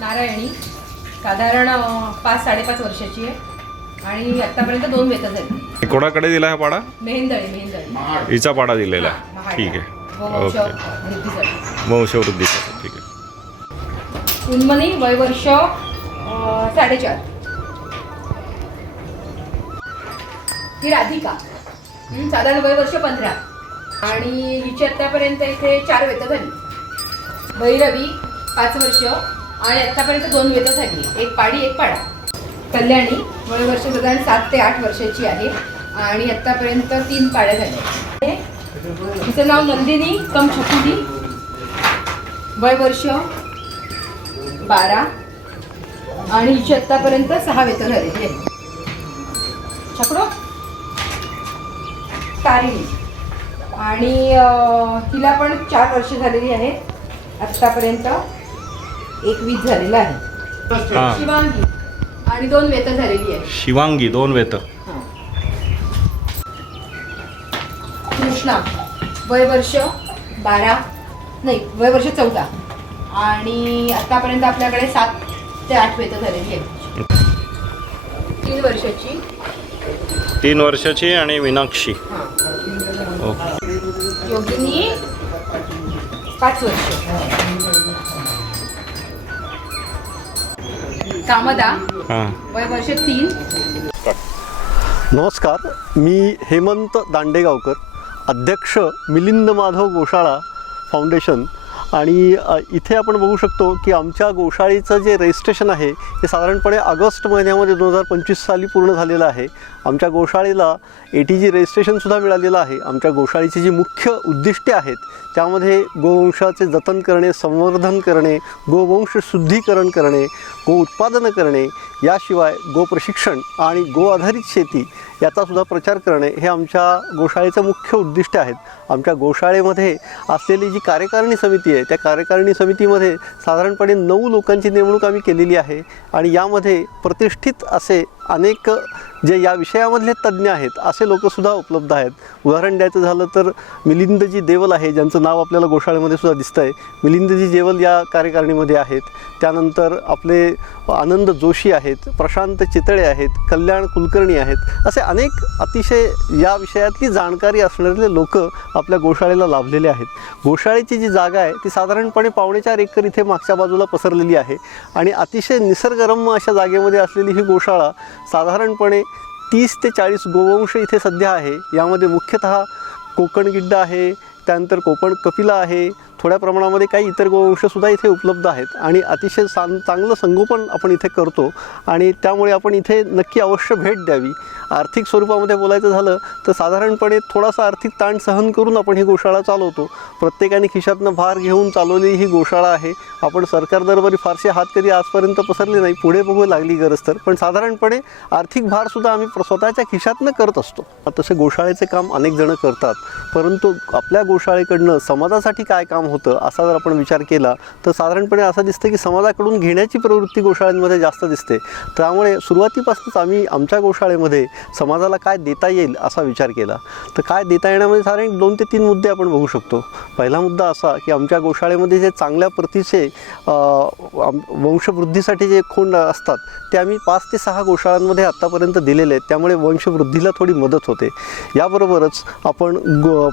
नारायणी साधारण 5-5.5 वर्षाची आहे आणि आतापर्यंत 2 वेत झाली. कोणाकडे दिला हा पाडा? मेहंदळी हिचा पाडा दिलेला हां, आहे. महाड. ठीक आहे. वंश ओके. वृद्धीसाठी. वंशवृद्धीसाठी. ठीक आहे. उन्मनी वयवर्ष 4.5. ही राधिका साधारण वयवर्ष 15 आणि हिची आतापर्यंत इथे 4 वेत झाली. भैरवी 5 वर्ष आणि आतापर्यंत 2 वेत झाली. एक पाडी एक पाडा. कल्याणी वयवर्ष साधारण 7 ते 8 वर्षाची आहे आणि आतापर्यंत 3 पाड्या झाल्या. तिचं नाव नंदिनी कम छकुली, वयवर्ष 12 आणि हिची आतापर्यंत 6 वेत झालेली आहे. छकडो तारिणी आणि तिला पण 4 वर्ष झालेली आहेत. आत्तापर्यंत 1 वीज झालेला आहे. हां. शिवांगी आणि 2 वेत झालेली आहे. शिवांगी 2 वेत. कृष्णा वयवर्ष 12 नाही वयवर्ष 14 आणि आतापर्यंत आपल्याकडे 7 ते 8 वेत झालेली आहे. 3 वर्षाची. 3 वर्षाची आणि मीनाक्षी. हां. ओके. योगिनी 5 वर्ष. कामदा हां. वयवर्ष 3. नमस्कार, मी हेमंत दांडेगावकर, अध्यक्ष मिलिंद माधव गोशाळा फाउंडेशन. आणि इथे आपण बघू शकतो की आमच्या गोशाळेचं जे रजिस्ट्रेशन आहे ते साधारणपणे ऑगस्ट महिन्यामध्ये 2025 साली पूर्ण झालेलं आहे. आमच्या गोशाळेला ATG रजिस्ट्रेशनसुद्धा मिळालेलं आहे. आमच्या गोशाळेची जी मुख्य उद्दिष्टे आहेत त्यामध्ये गोवंशाचे जतन करणे, संवर्धन करणे, गोवंश शुद्धीकरण करणे, गो उत्पादन करणे, याशिवाय गो प्रशिक्षण आणि गो आधारित शेती याचासुद्धा प्रचार करणे हे आमच्या गोशाळेचं मुख्य उद्दिष्ट आहेत. आमच्या गोशाळेमध्ये असलेली जी कार्यकारिणी समिती आहे त्या कार्यकारिणी समितीमध्ये साधारणपणे 9 लोकांची नेमणूक आम्ही केलेली आहे आणि यामध्ये प्रतिष्ठित असे अनेक जे या विषयामधले तज्ज्ञ आहेत असे लोकसुद्धा उपलब्ध आहेत. उदाहरण द्यायचं झालं तर मिलिंदजी देवल आहे, ज्यांचं नाव आपल्याला गोशाळेमध्ये सुद्धा दिसतं आहे. मिलिंदजी देवल या कार्यकारिणीमध्ये आहेत. त्यानंतर आपले आनंद जोशी आहेत, प्रशांत चितळे आहेत, कल्याण कुलकर्णी आहेत. असे अनेक अतिशय या विषयातली जाणकारी असणारे लोक आपल्या गोशाळेला लाभलेले आहेत. गोशाळेची जी जागा आहे ती साधारणपणे 4.25 एकर इथे मागच्या बाजूला पसरलेली आहे आणि अतिशय निसर्गरम्य अशा जागेमध्ये असलेली ही गोशाळा साधारणपणे 30 ते 40 गोवंश इथे सध्या आहे. यामध्ये मुख्यतः कोकण गिड्डा आहे, त्यानंतर कोकण कपिला आहे, थोड्या प्रमाणामध्ये काही इतर गोवंशसुद्धा इथे उपलब्ध आहेत आणि अतिशय चांगलं संगोपन आपण इथे करतो आणि त्यामुळे आपण इथे नक्की अवश्य भेट द्यावी. आर्थिक स्वरूपामध्ये बोलायचं झालं तर साधारणपणे थोडासा आर्थिक ताण सहन करून आपण ही गोशाळा चालवतो. प्रत्येकाने खिशातनं भार घेऊन चालवलेली ही गोशाळा आहे. आपण सरकार दरबारी फारसे हात कधी आजपर्यंत पसरले नाही, पुढे बघू लागली गरज तर, पण साधारणपणे आर्थिक भारसुद्धा आम्ही स्वतःच्या खिशातनं करत असतो. तसे गोशाळेचे काम अनेक जण करतात, परंतु आपल्या गोशाळेकडनं समाजासाठी काय काम होतं असा जर आपण विचार केला तर साधारणपणे असं दिसतं की समाजाकडून घेण्याची प्रवृत्ती गोशाळेंमध्ये जास्त दिसते. त्यामुळे सुरुवातीपासूनच आम्ही आमच्या गोशाळेमध्ये समाजाला काय देता येईल असा विचार केला. तर काय देता येण्यामध्ये साधारण 2 ते 3 मुद्दे आपण बघू शकतो. पहिला मुद्दा असा की आमच्या गोशाळेमध्ये जे चांगल्या प्रतीचे वंशवृद्धीसाठी जे खोंड असतात ते आम्ही 5 ते 6 गोशाळांमध्ये आत्तापर्यंत दिलेले आहेत. त्यामुळे वंशवृद्धीला थोडी मदत होते. याबरोबरच आपण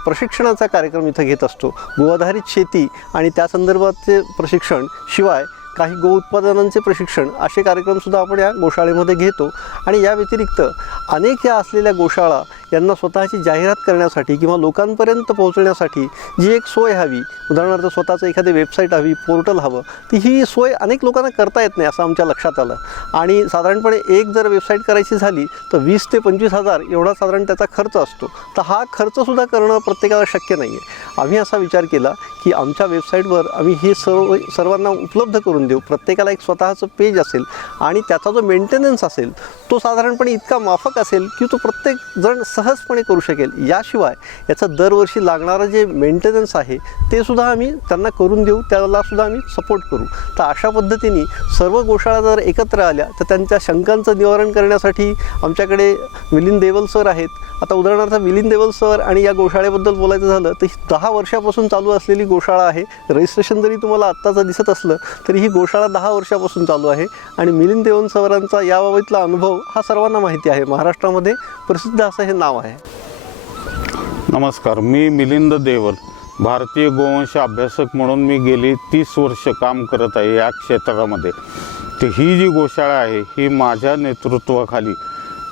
प्रशिक्षणाचा कार्यक्रम इथं घेत असतो. गो आधारित शेती आणि त्या संदर्भाचे प्रशिक्षण, शिवाय काही गो उत्पादनांचे प्रशिक्षण असे कार्यक्रमसुद्धा आपण या गोशाळेमध्ये घेतो. आणि या व्यतिरिक्त अनेक या असलेल्या गोशाळा यांना स्वतःची जाहिरात करण्यासाठी किंवा लोकांपर्यंत पोहोचण्यासाठी जी एक सोय हवी, उदाहरणार्थ स्वतःचं एखादी वेबसाईट हवी, पोर्टल हवं, ती ही सोय अनेक लोकांना करता येत नाही असं आमच्या लक्षात आलं. आणि साधारणपणे एक जर वेबसाईट करायची झाली तर 20 ते 25 हजार एवढा साधारण त्याचा खर्च असतो. तर हा खर्चसुद्धा करणं प्रत्येकाला शक्य नाही आहे. आम्ही असा विचार केला की आमच्या वेबसाईटवर आम्ही हे सर्वांना उपलब्ध करून देऊ. प्रत्येकाला एक स्वतःचं पेज असेल आणि त्याचा जो मेंटेनन्स असेल तो साधारणपणे इतका माफक असेल की तो प्रत्येक जण सहजपणे करू शकेल. याशिवाय याचं दरवर्षी लागणारं जे मेंटेनन्स आहे ते सुद्धा आम्ही त्यांना करून देऊ, त्यालासुद्धा आम्ही सपोर्ट करू. तर अशा पद्धतीने सर्व गोशाळा जर एकत्र आल्या तर त्यांच्या शंकांचं निवारण करण्यासाठी आमच्याकडे मिलिंद देवल सर आहेत. आता उदाहरणार्थ मिलिंद देवल सर आणि या गोशाळेबद्दल बोलायचं झालं तर ही 10 वर्षापासून चालू असलेली गोशाळा आहे. रजिस्ट्रेशन जरी तुम्हाला आत्ताचं दिसत असलं तरी ही गोशाळा 10 वर्षापासून चालू आहे. आणि मिलिंद देवल सरांचा याबाबतला अनुभव हा सर्वांना माहिती आहे. महाराष्ट्रामध्ये प्रसिद्ध असं हे नाव आहे. नमस्कार, मी मिलिंद देवल, भारतीय गोवंश अभ्यासक म्हणून मी गेली 30 वर्ष काम करत आहे या क्षेत्रामध्ये. तर ही जी गोशाळा आहे ही माझ्या नेतृत्वाखाली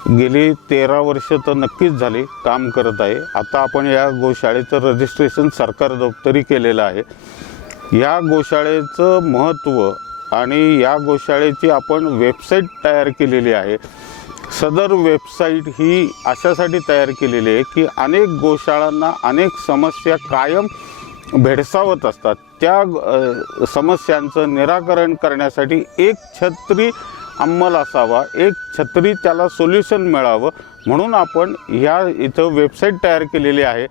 गेली 13 वर्ष तर नक्कीच झाली काम करत आहे. आता आपण या गोशाळेचं रजिस्ट्रेशन सरकार दप्तरी केलेलं आहे. या गोशाळेचं महत्त्व आणि या गोशाळेची आपण वेबसाईट तयार केलेली आहे. सदर वेबसाईट ही अशासाठी तयार केलेली आहे की अनेक गोशाळांना अनेक समस्या कायम भेडसावत असतात. त्या समस्यांचं निराकरण करण्यासाठी एक छत्री अंमल असावा, एक छत्री त्याला सोल्युशन मिळावं म्हणून आपण ह्या इथं वेबसाईट तयार केलेली आहे.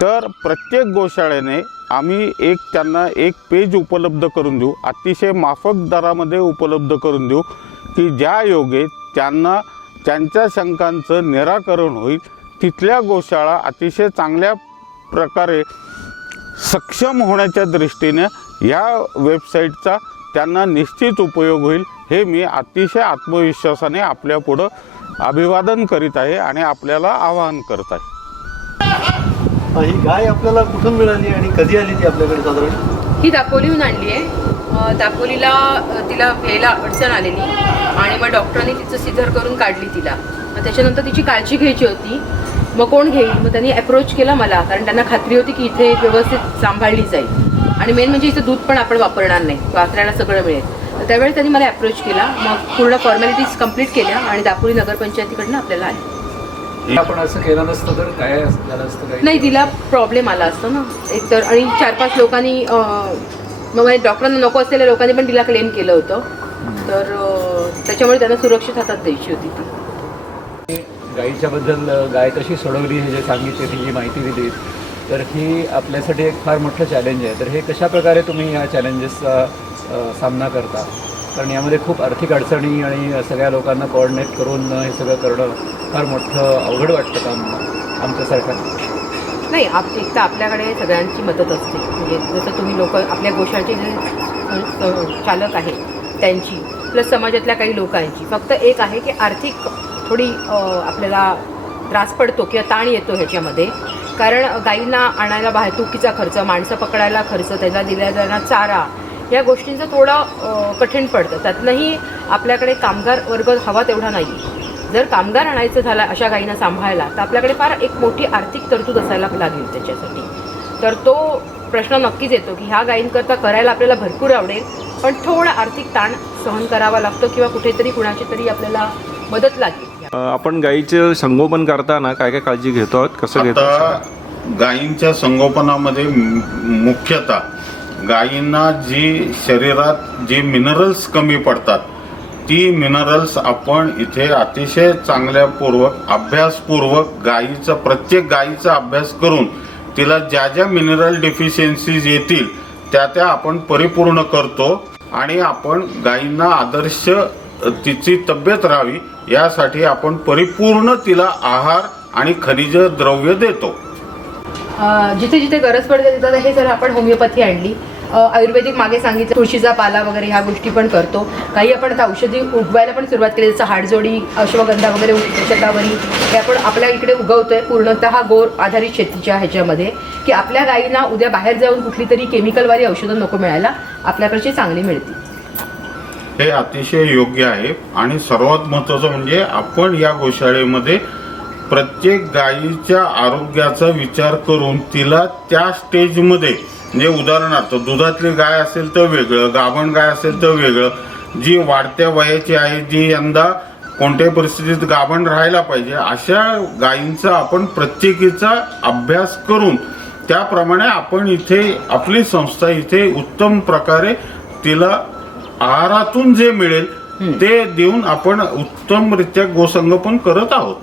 तर प्रत्येक गोशाळेने आम्ही त्यांना एक पेज उपलब्ध करून देऊ, अतिशय माफक दरामध्ये उपलब्ध करून देऊ की ज्या योगे त्यांना त्यांच्या शंकांचं निराकरण होईल. तिथल्या गोशाळा अतिशय चांगल्या प्रकारे सक्षम होण्याच्या दृष्टीने या वेबसाईटचा त्यांना निश्चित उपयोग होईल हे मी अतिशय आत्मविश्वासाने आपल्यापुढं अभिवादन करीत आहे आणि आपल्याला आवाहन करत आहे. ही गाय आपल्याला कुठून मिळाली आणि कधी आली ती आपल्याकडे साधारण? ही दापोलीहून आणली आहे. दापोलीला तिला घ्यायला अडचण आलेली आणि मग डॉक्टरांनी तिचं सिझर करून काढली तिला. मग त्याच्यानंतर तिची काळजी घ्यायची होती. मग कोण घेईल? मग त्यांनी अप्रोच केला मला, कारण त्यांना खात्री होती की इथे व्यवस्थित सांभाळली जाईल आणि मेन म्हणजे इथं दूध पण आपण वापरणार नाही, वासराला सगळं मिळेल. तर त्यावेळी त्यांनी मला अप्रोच केला. मग पूर्ण फॉर्मॅलिटीज कंप्लीट केल्या आणि दापोली नगरपंचायतीकडनं आपल्याला आले. आपण असं केलं नसतं तर काय झालं असतं? काही नाही, तिला प्रॉब्लेम आला असतो ना एकतर, आणि 4-5 लोकांनी मग डॉक्टरांना नको असलेल्या लोकांनी पण तिला क्लेम केलं होतं. तर त्याच्यामुळे त्यांना सुरक्षित हातात द्यायची होती ती. गायीच्या बद्दल गाय कशी सोडवली हे जे सांगितले, ती जी माहिती दिली, तर ही आपल्यासाठी एक फार मोठं चॅलेंज आहे. तर हे कशा प्रकारे तुम्ही या चॅलेंजेसचा सामना करता? कारण यामध्ये खूप आर्थिक अडचणी आणि सगळ्या लोकांना कोऑर्डिनेट करून हे सगळं करणं फार मोठं अवघड वाटतं काम आमच्यासारखं. नाही, एक तर आपल्याकडे सगळ्यांची मदत असते. म्हणजे जसं तुम्ही लोक आपल्या गोशाळेचे जे चालक आहेत त्यांची, प्लस समाजातल्या काही लोकांची. फक्त एक आहे की आर्थिक थोडी आपल्याला त्रास पडतो किंवा ताण येतो ह्याच्यामध्ये. कारण गाईंना आणायला वाहतुकीचा खर्च, माणसं पकडायला खर्च, त्याला दिला जाणारा चारा, या गोष्टींचं थोडं कठीण पडतं. त्यातनंही आपल्याकडे कामगार वर्ग हवा तेवढा नाही. जर कामगार आणायचं झालं अशा गायींना सांभाळायला तर आपल्याकडे फार एक मोठी आर्थिक तरतूद असायला लागेल त्याच्यासाठी. तर तो प्रश्न नक्कीच येतो की ह्या गायींकरता करायला आपल्याला भरपूर आवडेल, पण थोडा आर्थिक ताण सहन करावा लागतो किंवा कुठेतरी कुणाची तरी आपल्याला मदत लागेल. आपण गाईचं संगोपन करताना काय काय काळजी घेतो आहोत, कसं घेतो? गायींच्या संगोपनामध्ये मुख्यतः गायींना जी शरीरात जी मिनरल्स कमी पडतात ती मिनरल्स आपण इथे अतिशय अभ्यासपूर्वक प्रत्येक गायीचा अभ्यास करून तिला ज्या ज्या मिनरल डेफिशियन्सीज येतील त्या आपण परिपूर्ण करतो आणि आपण गायींना आदर्श तिची तब्येत राहावी यासाठी आपण परिपूर्ण तिला आहार आणि खनिज द्रव्य देतो. जिथे जिथे गरज पडते तिथं हे जर आपण होमिओपॅथी आणली, आयुर्वेदिक मागे सांगितलं, तुळशीचा पाला वगैरे ह्या गोष्टी पण करतो. काही आपण आता औषधी उगवायला पण सुरुवात केली, जसं हाडजोडी, अश्वगंधा वगैरे, शतावरी, हे आपण आपल्या इकडे उगवतोय पूर्णतः गोर आधारित शेतीच्या ह्याच्यामध्ये, की आपल्या गायींना उद्या बाहेर जाऊन कुठली तरी केमिकलवाली औषधं नको मिळायला, आपल्याकडची चांगली मिळतील. हे अतिशय योग्य आहे. आणि सर्वात महत्त्वाचं म्हणजे आपण या गोशाळेमध्ये प्रत्येक गायीच्या आरोग्याचा विचार करून तिला त्या स्टेजमध्ये, म्हणजे उदाहरणार्थ दुधातली गाय असेल तर वेगळं, गाभण गाय असेल तर वेगळं, जी वाढत्या वयाची आहे, जी यंदा कोणत्याही परिस्थितीत गाभण राहायला पाहिजे, अशा गायींचा आपण प्रत्येकीचा अभ्यास करून त्याप्रमाणे आपण इथे आपली संस्था इथे उत्तम प्रकारे तिला आहारातून जे मिळेल ते देऊन आपण उत्तमरित्या गोसंगोपन करत आहोत.